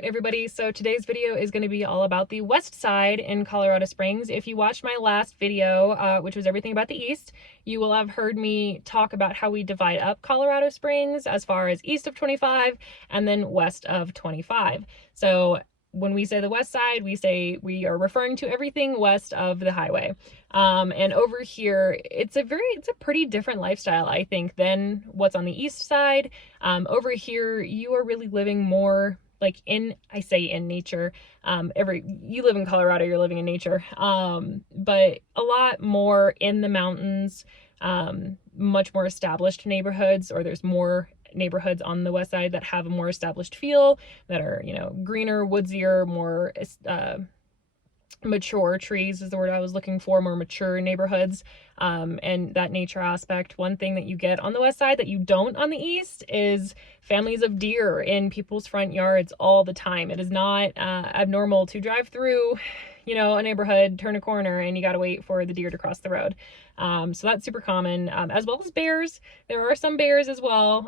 right, everybody, so today's video is going to be all about the west side in Colorado Springs. If you watched my last video, which was everything about the east, you will have heard me talk about how we divide up Colorado Springs as far as east of 25 and then west of 25. So when we say the west side, we say we are referring to everything west of the highway. And over here, it's a pretty different lifestyle, I think, than what's on the east side. Over here, you are really living more like I say in nature. You live in Colorado, you're living in nature. But a lot more in the mountains, much more established neighborhoods, or there's more neighborhoods on the west side that have a more established feel, that are, greener, woodsier, more mature trees is the word I was looking for, more mature neighborhoods, and that nature aspect. One thing that you get on the west side that you don't on the east is families of deer in people's front yards all the time. It is not abnormal to drive through a neighborhood, turn a corner, and you got to wait for the deer to cross the road. So that's super common, as well as bears. There are some bears as well.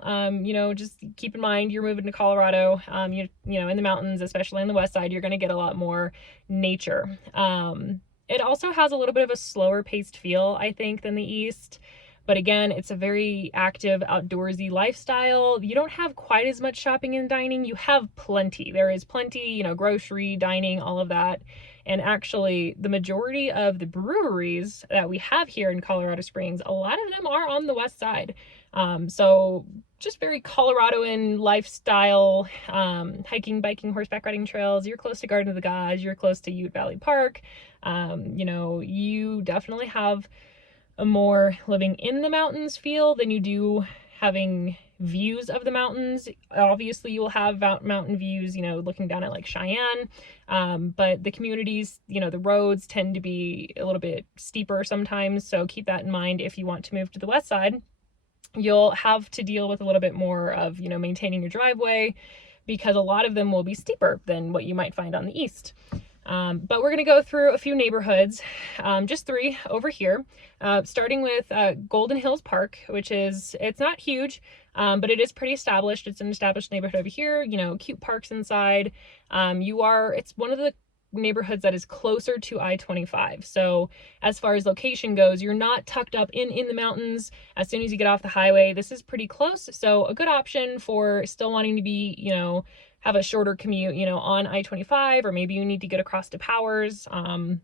Just keep in mind, you're moving to Colorado, in the mountains, especially on the west side, you're going to get a lot more nature. It also has a little bit of a slower paced feel, I think, than the east. But again, it's a very active, outdoorsy lifestyle. You don't have quite as much shopping and dining. You have plenty. There is plenty, grocery, dining, all of that. And actually, the majority of the breweries that we have here in Colorado Springs, a lot of them are on the west side. So just very Coloradoan lifestyle, hiking, biking, horseback riding trails. You're close to Garden of the Gods. You're close to Ute Valley Park. You definitely have a more living in the mountains feel than you do having views of the mountains. Obviously, you will have mountain views, looking down at like Cheyenne, but the communities, the roads tend to be a little bit steeper sometimes, so keep that in mind. If you want to move to the west side, you'll have to deal with a little bit more of, maintaining your driveway, because a lot of them will be steeper than what you might find on the east. But we're going to go through a few neighborhoods, just 3 over here, starting with Golden Hills Park, it's not huge, but it is pretty established. It's an established neighborhood over here, cute parks inside. It's one of the neighborhoods that is closer to I-25. So as far as location goes, you're not tucked up in the mountains. As soon as you get off the highway, this is pretty close. So a good option for still wanting to be, have a shorter commute, on I-25, or maybe you need to get across to Powers, a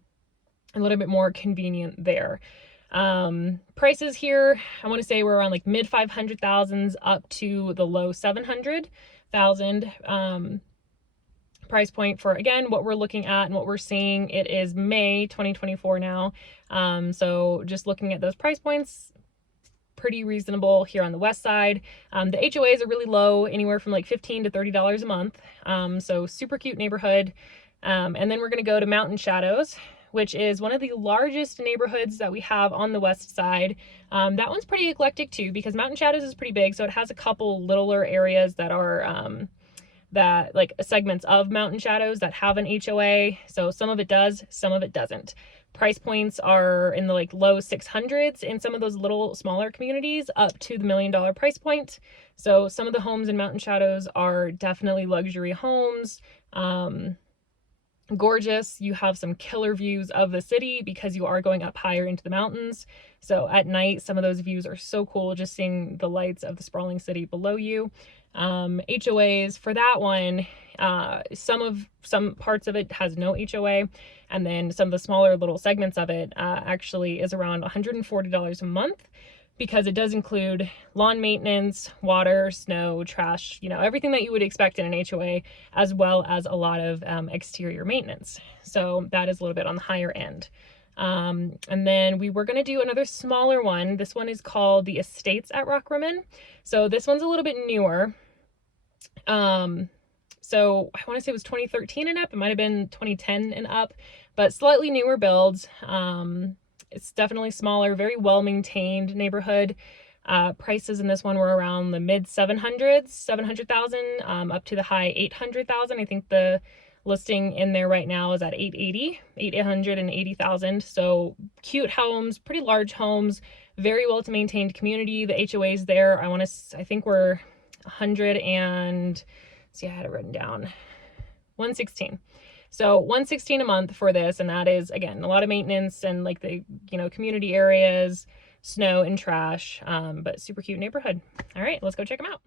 little bit more convenient there. Prices here, I want to say we're around like mid 500,000s up to the low 700,000 price point for, again, what we're looking at and what we're seeing. It is May 2024 now. So just looking at those price points, pretty reasonable here on the west side. The HOAs are really low, anywhere from like $15 to $30 a month. So super cute neighborhood. And then we're going to go to Mountain Shadows, which is one of the largest neighborhoods that we have on the west side. That one's pretty eclectic too, because Mountain Shadows is pretty big. So it has a couple littler areas that are, that like segments of Mountain Shadows that have an HOA. So some of it does, some of it doesn't. Price points are in the like low 600s in some of those little smaller communities, up to the $1 million price point. So some of the homes in Mountain Shadows are definitely luxury homes. Gorgeous. You have some killer views of the city because you are going up higher into the mountains. So at night, some of those views are so cool, just seeing the lights of the sprawling city below you. HOAs for that one, some parts of it has no HOA, and then some of the smaller little segments of it actually is around $140 a month, because it does include lawn maintenance, water, snow, trash, everything that you would expect in an HOA, as well as a lot of exterior maintenance. So that is a little bit on the higher end. And then we were going to do another smaller one. This one is called the Estates at Rockrimmon. So this one's a little bit newer. So I want to say it was 2013 and up. It might have been 2010 and up, but slightly newer builds. It's definitely smaller, very well-maintained neighborhood. Prices in this one were around the mid 700,000, up to the high 800,000. I think the listing in there right now is at 880,000. So cute homes, pretty large homes, very well maintained community. The HOAs there, I think we're 100 and, see, I had it written down. 116. So 116 a month for this, and that is, again, a lot of maintenance and like the, you know, community areas, snow and trash, but super cute neighborhood. All right, let's go check them out.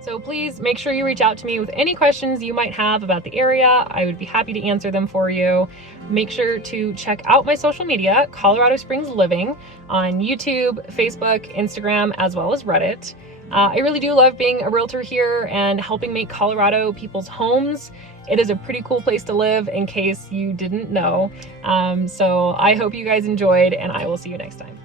So please make sure you reach out to me with any questions you might have about the area. I would be happy to answer them for you. Make sure to check out my social media, Colorado Springs Living, on YouTube, Facebook, Instagram, as well as Reddit. I really do love being a realtor here and helping make Colorado people's homes. It is a pretty cool place to live, in case you didn't know. So I hope you guys enjoyed, and I will see you next time.